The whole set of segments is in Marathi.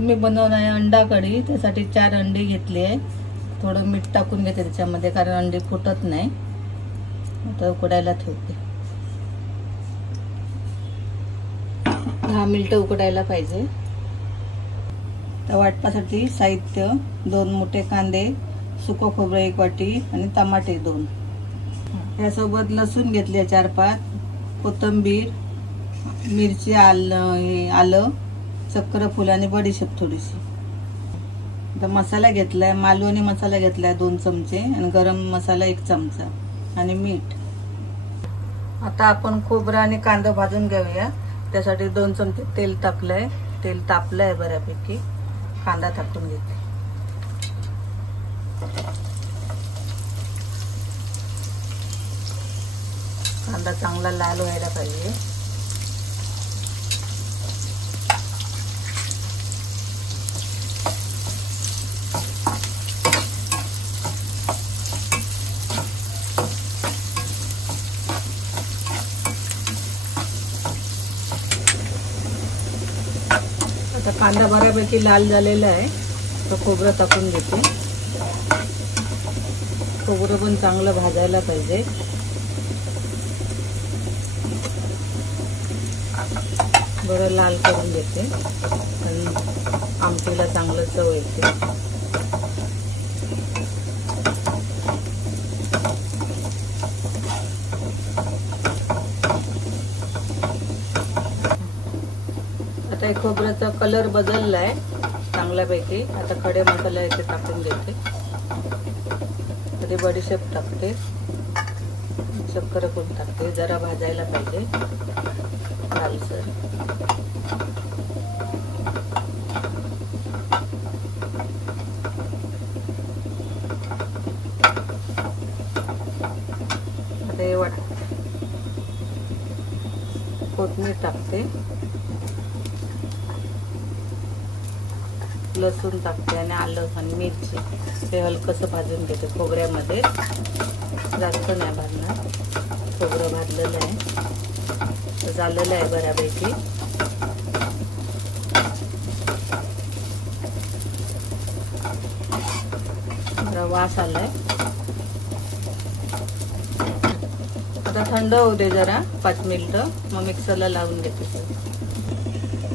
मी बनवणार आहे अंडा कढी। त्यासाठी 4 अंडी घेतली आहे। थोडं मीठ टाकून घेते त्याच्यामध्ये, कारण अंडी फुटत नाही। आता उकडायला ठेवते। 10 मिनिटं उकडायला पाहिजे। तर वाटपासाठी साहित्य 2 मोठे कांदे, सुकं खोबरं 1 वाटी आणि टमाटे 2। यासोबत लसूण घेतले 4-5, कोथिंबीर, मिरची, आलं, चक्र फूल आणि बडीशेप थोडीशी। आता मसाला घेतलाय, मालवणी मसाला घेतलाय 2 चमचे आणि गरम मसाला 1 चमचा आणि मीठ। आता आपण खोबरं आणि कांदा भाजून घेऊया। त्यासाठी 2 चमचे तेल टाकलंय। तेल तापलंय बऱ्यापैकी। कांदा टाकून घेते। कांदा चांगला लाल व्हायला पाहिजे। आता कांदा बऱ्यापैकी लाल झालेला आहे, तर खोबरं टाकून घेते। खोबरं पण चांगलं भाजायला पाहिजे। बरं लाल करून घेते आणि आमटीला चांगलं चव येते। आता हे खोबऱ्याचा कलर बदललाय चांगल्यापैकी। आता खडे मसाला इथे टाकून देते। कधी बडीशेप टाकते, चक्कर पण टाकते। जरा भाजायला पाहिजे लालसर। आता हे कोथिंबीर टाकते, लसूण टाकते आणि आलं आणि मिरची ते हलकंसं भाजून घेते खोबऱ्यामध्ये। जास्त नाही भाजणार, खोबरं भाजलेलं आहे, झालेलं आहे बऱ्यापैकी। जरा वास आलाय। आता थंड होऊ दे जरा 5 मिनिटं, मग मिक्सरला लावून घेते।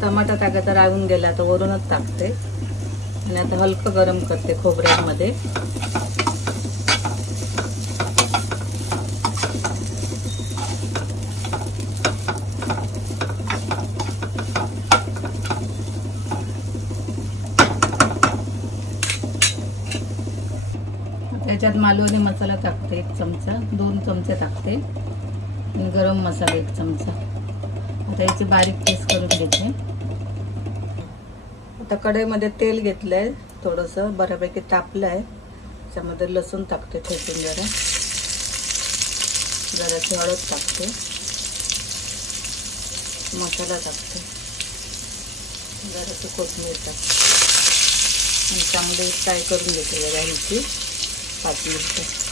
टमाटा टाकायचा राहून गेला तर वरूनच टाकते आणि आता हलकं गरम करते खोबऱ्यामध्ये। त्याच्यात मालवणी मसाला टाकते 1 चमचा, 2 चमचे टाकते आणि गरम मसाला 1 चमचा। आता याची बारीक पेस्ट करून घेते। आता कढईमध्ये तेल घेतलंय, थोडंसं बऱ्यापैकी तापलंय। त्याच्यामध्ये लसूण टाकते ठेचून, जराशी हळद टाकते, मसाला टाकते, जराशी कोथिंबीर टाकते आणि चांगले फ्राय करून घेते जरा ह्याची 5 मिनिटं।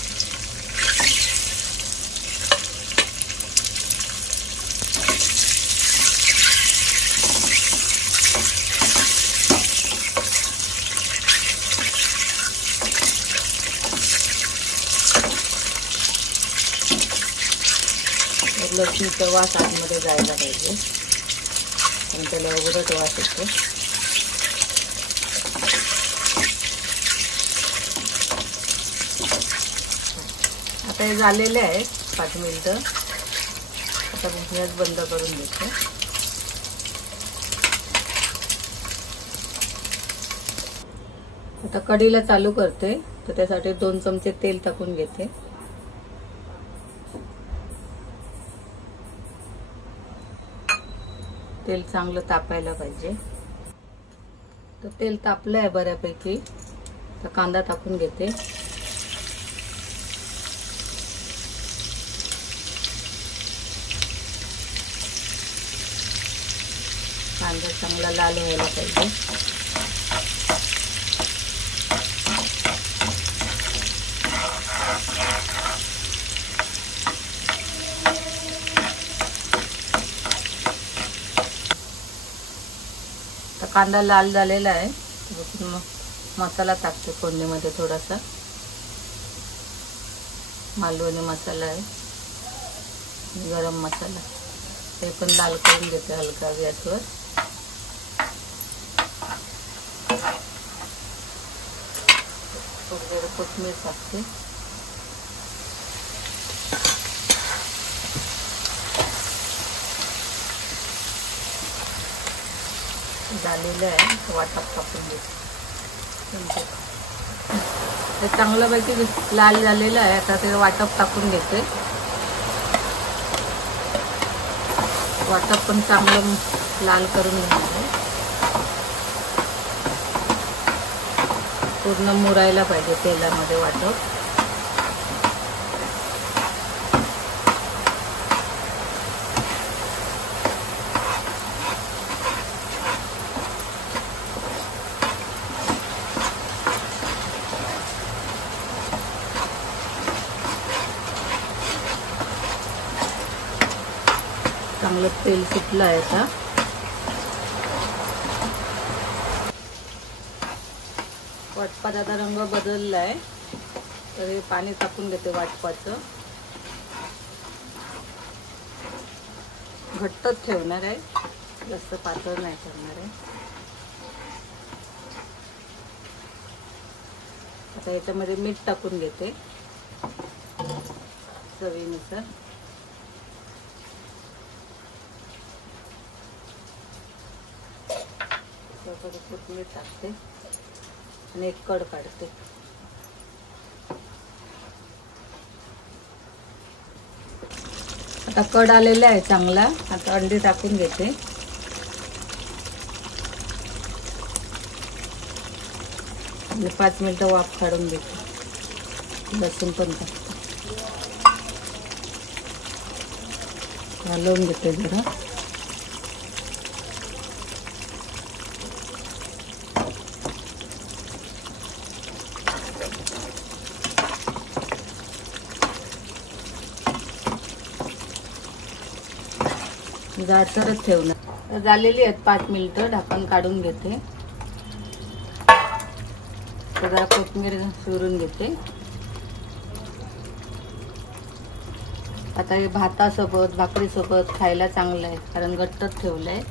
लसूणचा वास आतमध्ये जायला पाहिजे, आणि त्याला उघडत वास येतो। आता हे झालेले आहे 5 मिनिटं। आता गॅस बंद करून देते। आता कढीला चालू करते, तर त्यासाठी 2 चमचे तेल टाकून घेते। तेल चांगलं तापायला पाहिजे। तर तेल तापलं आहे बऱ्यापैकी, तर कांदा टाकून घेते। कांदा चांगला लाल व्हायला पाहिजे। कांदा लाल झालेला आहे. मसाला टाकते फोडणीमध्ये. थोडासा मालवणी मसाला आहे, गरम मसाला, ते पण लाल करून घेते हलका गॅसवर. थोडी कोथिंबीर टाकते. झालेलं आहे. वाटप टाकून घेते. ते चांगल्यापैकी लाल झालेलं आहे. आता ते वाटप टाकून घेते. वाटप पण चांगलं लाल करून घेणार आहे. पूर्ण मुरायला पाहिजे तेलामध्ये वाटप. चांगलं तेल सुटलं आहे. आता वाटपात आता रंग बदलला आहे, तर हे पाणी टाकून घेते वाटपाचं. घट्टच ठेवणार आहे, जास्त पातळ नाही करणार आहे. आता याच्यामध्ये मीठ टाकून घेते चवीनुसार. कोथिंबीर टाकते आणि एक कड काढते. आता कड आलेला आहे चांगला. आता अंडी टाकून घेते. आणि 5 मिनिटं वाफ काढून घेते. लसूण पण टाकते, घालवून घेते जरा. जाडसरच ठेवणार. झालेली आहेत 5 मिनिटं. ढाकण काढून घेते. जरा कोथिंबीर शिरून घेते. आता हे भातासोबत भाकरीसोबत खायला चांगलं आहे, कारण घट्टच ठेवलंय.